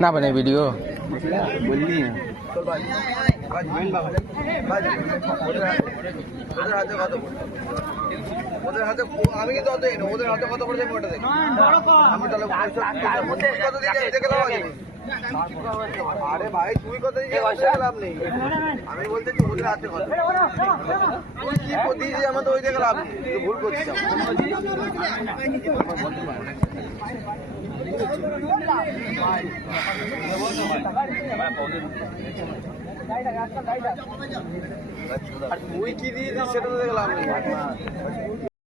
ना बने वीडियो बोलनी है ওদের হাতে আমি কিন্তু অত ওদের হাতে কত করে দেবো ওটা দেখি আমি তাহলে কত দিকে দেখে লাভ আছে? আরে ভাই তুই কত দিকে লাভ নেই, আমি বলতে কি ওদের হাতে কত তুই কি দিয়েছিস আমার তো ওই দেখে লাভ নেই, তুই ভুল করছিস। তুই কি দিয়েছিস সেটা তো দেখে লাভ নেই।